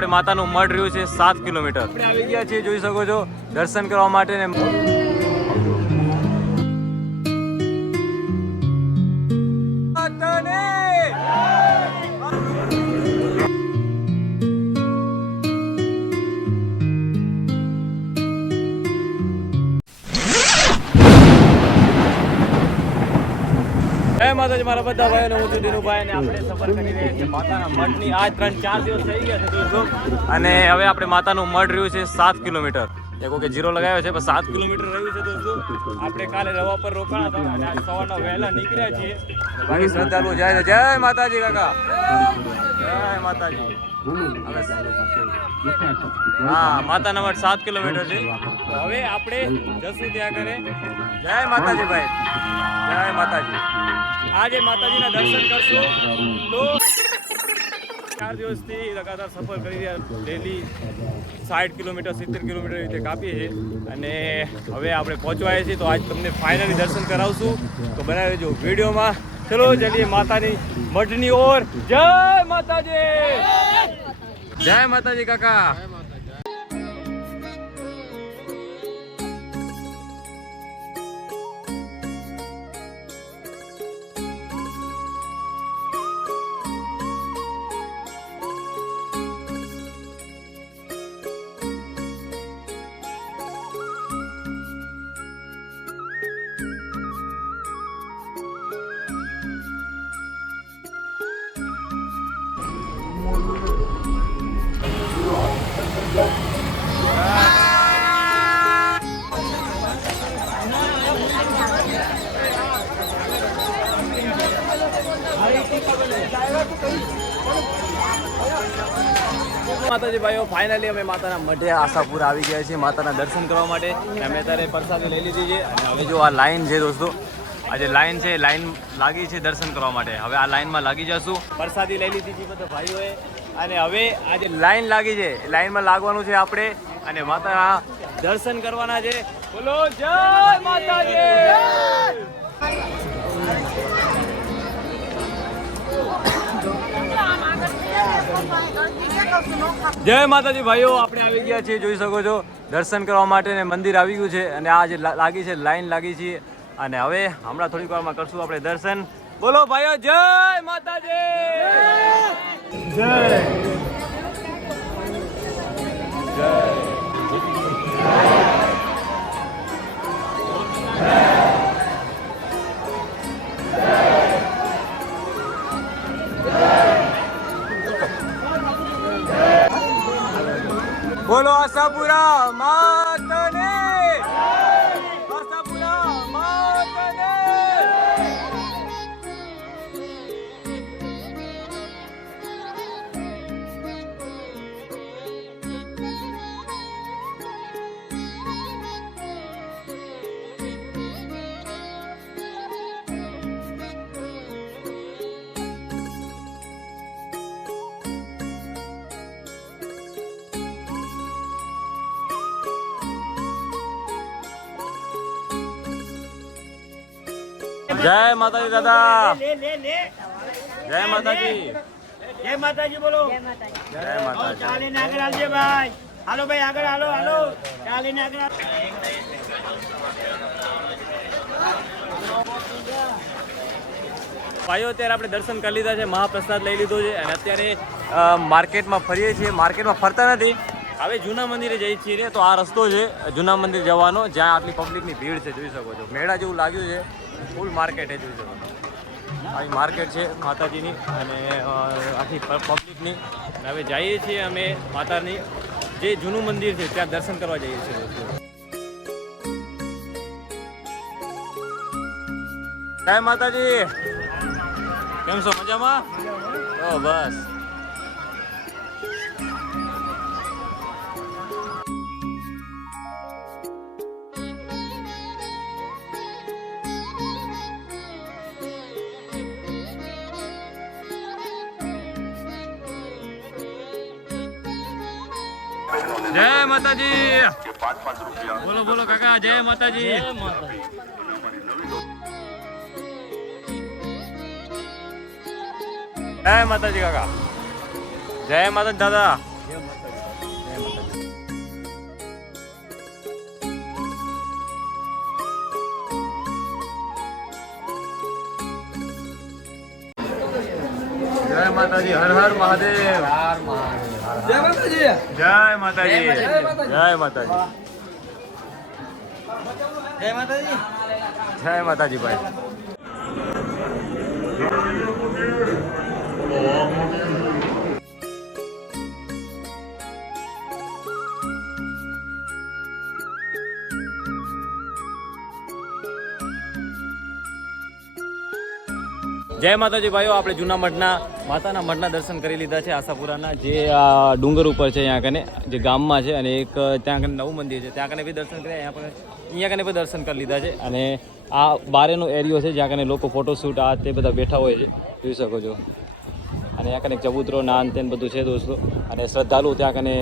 આપણે માતાનું મઢ રહ્યું છે 7 કિલોમીટર. આપણે આવી ગયા છીએ, જોઈ શકો છો, દર્શન કરવા માટે ને જય માતાજી મારા બધા ભાઈઓને, હું છું દિનુભાઈ અને આપણે સફર કરી રહ્યા છીએ માતાના મઢની. આજ 3-4 દિવસ થઈ ગયા છે દોસ્તો, અને હવે આપણે માતાનું મઢ રહ્યું છે 7 કિલોમીટર. એક વખત જીરો લગાવ્યો છે, પણ 7 કિલોમીટર રહ્યું છે દોસ્તો. આપણે કાલે રવા પર રોકાણા હતા અને આજ સવારના વહેલા નીકળ્યા છીએ. બાકી શ્રદ્ધાળુ જાય છે. જય માતાજી કાકા, જય માતાજી. હા, માતાના મઢ 7 કિલોમીટર છે. તો હવે આપણે જશું ત્યાં કરે. જય માતાજી ભાઈ, જય માતાજી. આજે માતાજીના દર્શન કરશું. તો 4 દિવસથી લગાતાર સફર કરી રહ્યા, ડેલી 60 કિલોમીટર 70 કિલોમીટર રીતે કાપીએ છીએ, અને હવે આપણે પહોંચવાય છીએ. તો આજ તમને ફાઇનલી દર્શન કરાવશું, તો બનાવી દેજો વિડીયોમાં. ચલો ચલીએ માતાની મઢની ઓર. જય માતાજી, જય માતાજી કાકા. માતાજી ભાઈઓ, ફાઇનલી અમે માતાના મઢે આશાપુર આવી ગયા છીએ માતાના દર્શન કરવા માટે. અમે અત્યારે પ્રસાદી લઈ લીધી છે, અને હવે જો આ લાઈન છે દોસ્તો, આ જે લાઈન છે, લાઈન લાગી છે દર્શન કરવા માટે. હવે આ લાઈનમાં લાગી જશું. પ્રસાદી લઈ લીધી છે બધા ભાઈઓએ, અને હવે આ જે લાઈન લાગી છે, લાઈનમાં લાગવાનું છે આપણે, અને માતાના દર્શન કરવાના છે. બોલો જય માતાજી. જય માતાજી ભાઈઓ, આપણે આવી ગયા છીએ, જોઈ શકો છો, દર્શન કરવા માટે. ને મંદિર આવી ગયું છે, અને આ જે લાગી છે, લાઈન લાગી છે, અને હવે હમણાં થોડીક વારમાં કરશું આપણે દર્શન. બોલો ભાઈઓ જય માતાજી, જય જય. બોલો આશાપુરા માતને, આશાપુરા માતને. જય માતાજી દાદા, જય માતાજી, જય માતાજી. બોલો જય માતાજી. ચાલીને આગળ આવજે ભાઈ. હાલો ભાઈ, આગળ હાલો, હાલો, ચાલીને આગળ. ભાઈઓ, અત્યારે આપણે દર્શન કરી લીધા છે, મહાપ્રસાદ લઈ લીધો છે, અને અત્યારે માર્કેટમાં ફરીએ છીએ. માર્કેટમાં ફરતા નથી, હવે જૂના મંદિરે જઈએ છીએ. તો આ રસ્તો છે જૂના મંદિર જવાનો, જ્યાં આટલી પબ્લિકની ભીડ છે, જોઈ શકો છો. મેળા જેવું લાગ્યું છે, ફૂલ માર્કેટ જોઈ શકો છો. આવી માર્કેટ છે માતાજીની, અને આખી પબ્લિકની. હવે જઈએ છીએ અમે માતાની જે જૂનું મંદિર છે, ત્યાં દર્શન કરવા જઈએ છીએ દોસ્તો. જય માતાજી, કેમ છો? મજામાં? ઓ બસ. જય માતાજી. બોલો બોલો કાકા, જય માતાજી. જય માતાજી કાકા, જય માતાજી દાદા. જય માતાજી, હર હર મહાદેવ. જય માતાજી. જય માતાજી, જય માતાજી, જય માતાજી. જય માતાજી ભાઈ. જય માતાજી ભાઈઓ, આપણે જૂના માતાના મઠના દર્શન કરી લીધા છે. આશાપુરાના જે ડુંગર ઉપર છે ત્યાં કને, જે ગામમાં છે, અને એક ત્યાં કને નવું મંદિર છે, ત્યાં કને બી દર્શન કર્યા. અહીંયા કને બી દર્શન કરી લીધા છે. અને આ બારેનો એરિયો છે જ્યાં કને લોકો ફોટોશૂટ આ તે બધા બેઠા હોય છે, જોઈ શકો છો. અને ત્યાં કને ચબૂતરો નાન તેન બધું છે દોસ્તો. અને શ્રદ્ધાળુ ત્યાં કને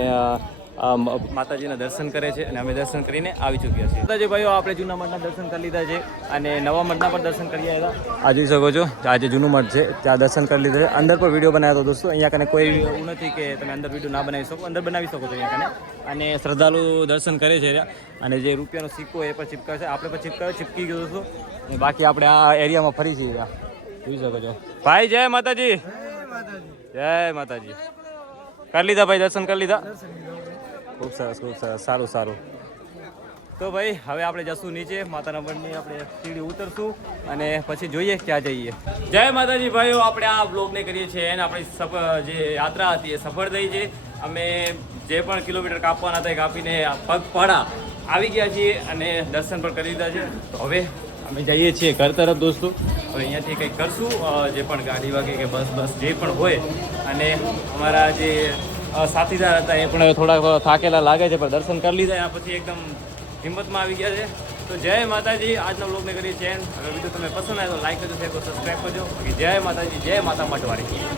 માતાજીના દર્શન કરે છે. અને અમે દર્શન કરીને આવી ચૂક્યા છીએ. માતાજી ભાઈઓ, આપણે જૂના મઠના દર્શન કરી લીધા છે. અને નવા મઠના પણ દર્શન કરી આવ્યા. આ જોઈ શકો છો, આ જે જૂનું મઠ છે ત્યાં દર્શન કરી લીધા છે. અંદર પણ વિડીયો બનાવ્યો હતો દોસ્તો. અહીંયા કને કોઈ એવું નથી કે તમે અંદર વિડીયો ના બનાવી શકો, અંદર બનાવી શકો છો અહીંયા કને. અને શ્રદ્ધાળુ દર્શન કરે છે. અને જે રૂપિયાનો સિક્કો એ પણ ચીપકાવે છે, આપણે પણ ચીપકી ગયો દોસ્તો. અને બાકી આપણે આ એરિયામાં ફરી છીએ, જોઈ શકો છો. ભાઈ જય માતાજી, જય માતાજી. કરી લીધા ભાઈ, દર્શન કરી લીધા. ખૂબ સરસ, ખૂબ સરસ, સારું સારું. તો ભાઈ હવે આપણે જશું નીચે માતાના મઢની, આપણે સીડી ઉતરશું અને પછી જોઈએ ક્યાં જઈએ. જય માતાજી ભાઈઓ, આપણે આ બ્લોગને કરીએ છીએ અને આપણી જે યાત્રા હતી એ સફળ થઈ છે. અમે જે પણ કિલોમીટર કાપવાના હતા એ કાપીને પગપાળા આવી ગયા છીએ અને દર્શન પણ કરી લીધા છે. તો હવે અમે જઈએ છીએ ઘર તરફ દોસ્તો. હવે અહીંયાથી કંઈક કરશું, જે પણ ગાડી વાગે કે બસ જે પણ હોય. અને અમારા જે સાથીદાર હતા એ પણ થોડાક થાકેલા લાગે છે, પણ દર્શન કરી લીધા એના પછી એકદમ હિંમતમાં આવી ગયા છે. તો જય માતાજી. આજના બ્લોગને કરીએ છીએ. અગર વિડીયો તમને પસંદ આવે તો લાઈક કરજો, શેર કરજો, સબસ્ક્રાઈબ કરજો. જય માતાજી, જય માતા મઠવાળી.